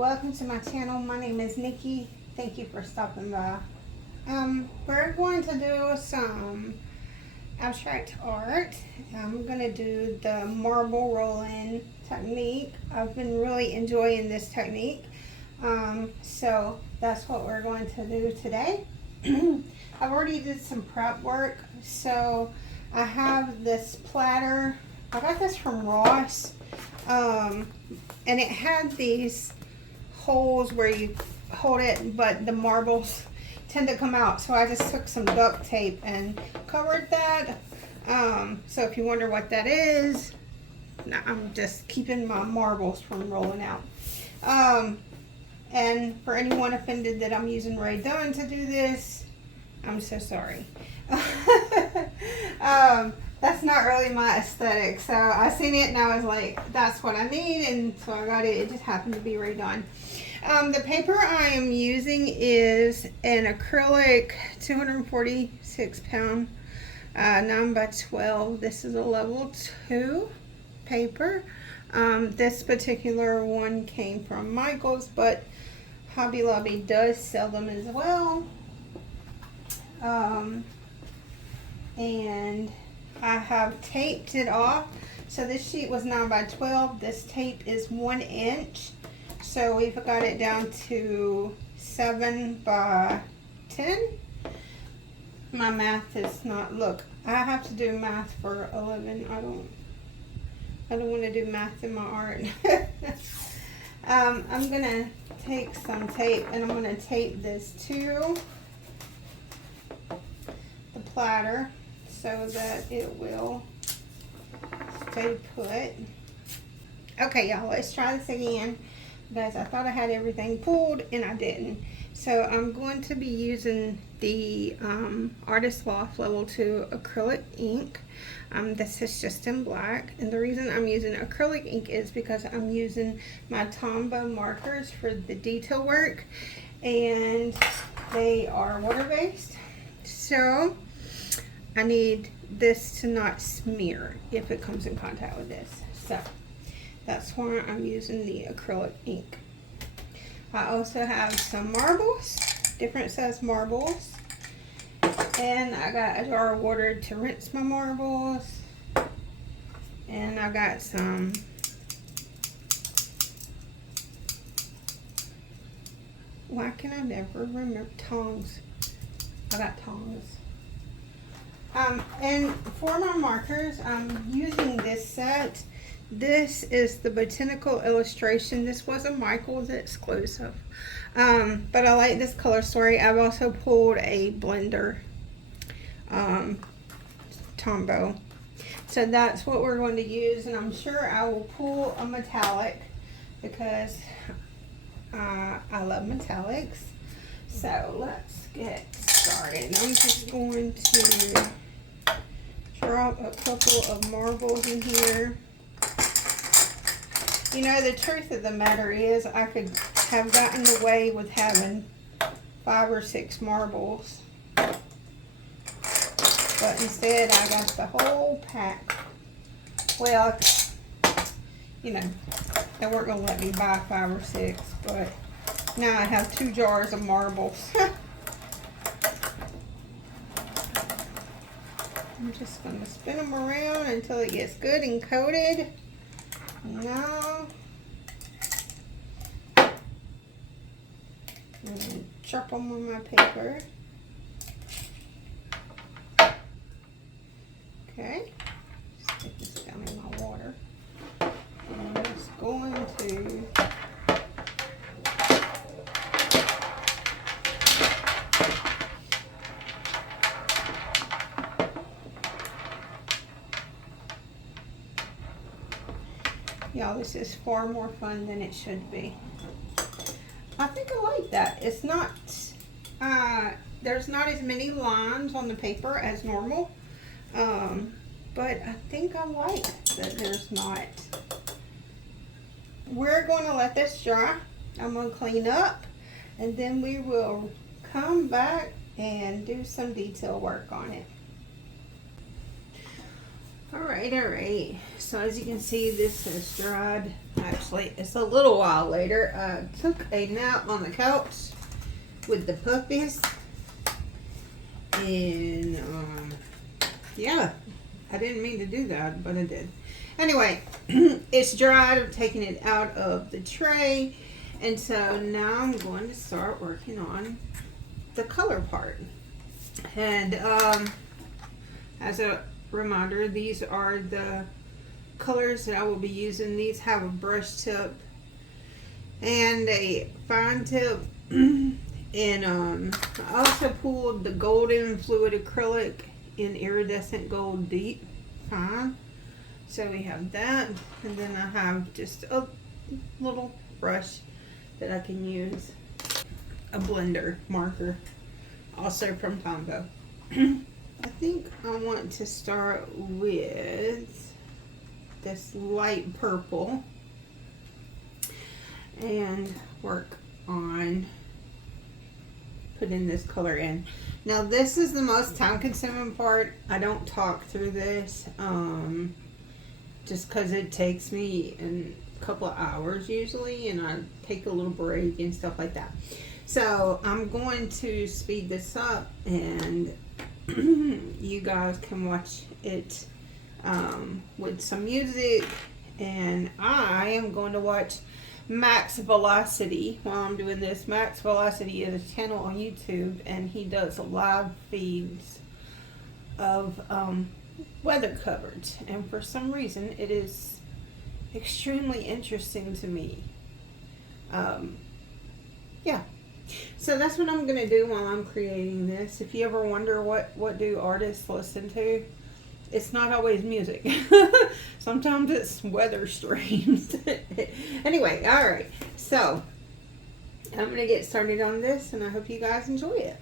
welcome to my channel. My name is Nikki. Thank you for stopping by. We're going to do some abstract art. I'm going to do the marble roll-in technique. I've been really enjoying this technique. So that's what we're going to do today. I've already did some prep work. So I have this platter. I got this from Ross. And it had these holes where you hold it, but the marbles tend to come out. So I just took some duct tape and covered that. So if you wonder what that is, I'm just keeping my marbles from rolling out. And for anyone offended that I'm using Ray Dunn to do this, I'm so sorry. That's not really my aesthetic. So I seen it and I was like, that's what I need, and so I got it. It just happened to be Ray Dunn. The paper I am using is an acrylic 246 pound 9 by 12. This is a level 2 paper. This particular one came from Michael's, but Hobby Lobby does sell them as well. And I have taped it off. So this sheet was 9 by 12. This tape is 1 inch. So we've got it down to 7 by 10. My math is not, look, I have to do math for a living. I don't want to do math in my art. I'm gonna take some tape and I'm gonna tape this to the platter so that it will stay put. Okay, y'all, let's try this again. Guys, I thought I had everything pulled and I didn't. So I'm going to be using the Artist Loft Level 2 acrylic ink. This is just in black, and the reason I'm using acrylic ink is because I'm using my Tombow markers for the detail work, and they are water-based. So I need this to not smear if it comes in contact with this. So that's why I'm using the acrylic ink. I also have some marbles, different size marbles. And I got a jar of water to rinse my marbles. And I got some why can I never remember tongs? I got tongs. And for my markers, I'm using this set. This is the Botanical Illustration. This was a Michael's exclusive. But I like this color story. I've also pulled a blender, Tombow. So that's what we're going to use. And I'm sure I will pull a metallic because I love metallics. So let's get started. I'm just going to drop a couple of marbles in here. You know, the truth of the matter is I could have gotten away with having 5 or 6 marbles. But instead I got the whole pack. Well, you know, they weren't going to let me buy 5 or 6, but now I have 2 jars of marbles. I'm just going to spin them around until it gets good and coated. Now, and drop them on my paper. Okay, stick this down in my water. And I'm just going to y'all, this is far more fun than it should be. I think I like that. It's not, there's not as many lines on the paper as normal. But I think I like that there's not. We're going to let this dry. I'm going to clean up and then we will come back and do some detail work on it. Alright. So as you can see, this has dried. Actually, it's a little while later. I took a nap on the couch with the puppies. And, yeah. I didn't mean to do that, but I did. Anyway, it's dried. I'm taking it out of the tray. And so now I'm going to start working on the color part. And, as a reminder, these are the colors that I will be using. These have a brush tip and a fine tip. And I also pulled the golden fluid acrylic in iridescent gold deep fine. So we have that, and then I have just a little brush that I can use. A blender marker, also from Tombow. I think I want to start with this light purple and work on putting this color in. Now this is the most time consuming part. I don't talk through this just because it takes me a couple of hours usually, and I take a little break and stuff like that. So I'm going to speed this up, and you guys can watch it with some music, and I am going to watch Max Velocity while I'm doing this. Max Velocity is a channel on YouTube, and he does live feeds of weather coverage, and for some reason it is extremely interesting to me. Yeah, so that's what I'm gonna do while I'm creating this. If you ever wonder what do artists listen to, it's not always music. Sometimes it's weather streams. Anyway, alright, so I'm gonna get started on this, and I hope you guys enjoy it.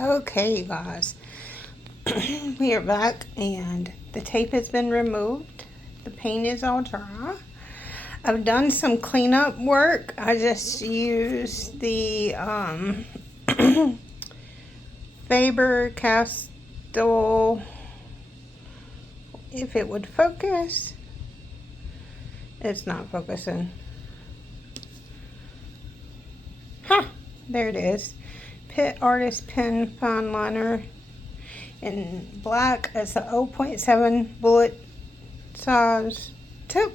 Okay, you guys, we are back and the tape has been removed. The paint is all dry. I've done some cleanup work. I just used the Faber-Castell, if it would focus. It's not focusing. Huh, there it is. Pitt Artist Pen Fine Liner in black. It's a 0.7 bullet size tip.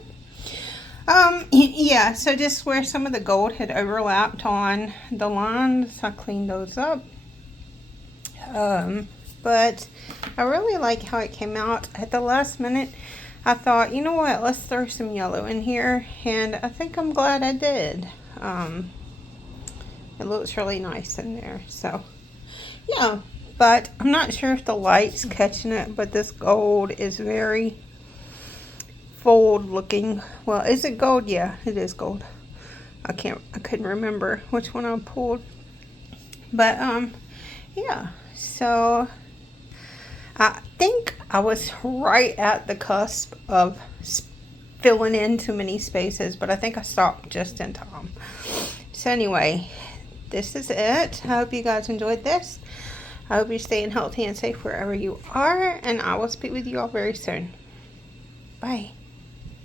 Yeah, so just where some of the gold had overlapped on the lines, I cleaned those up. But I really like how it came out. At the last minute, I thought, you know what, let's throw some yellow in here, and I think I'm glad I did. It looks really nice in there, so yeah. But I'm not sure if the light's catching it, but this gold is very fold looking. Well, is it gold? Yeah, it is gold. I couldn't remember which one I pulled, but yeah, so I think I was right at the cusp of filling in too many spaces, but I think I stopped just in time. So anyway, this is it. I hope you guys enjoyed this. I hope you're staying healthy and safe wherever you are, and I will speak with you all very soon. Bye.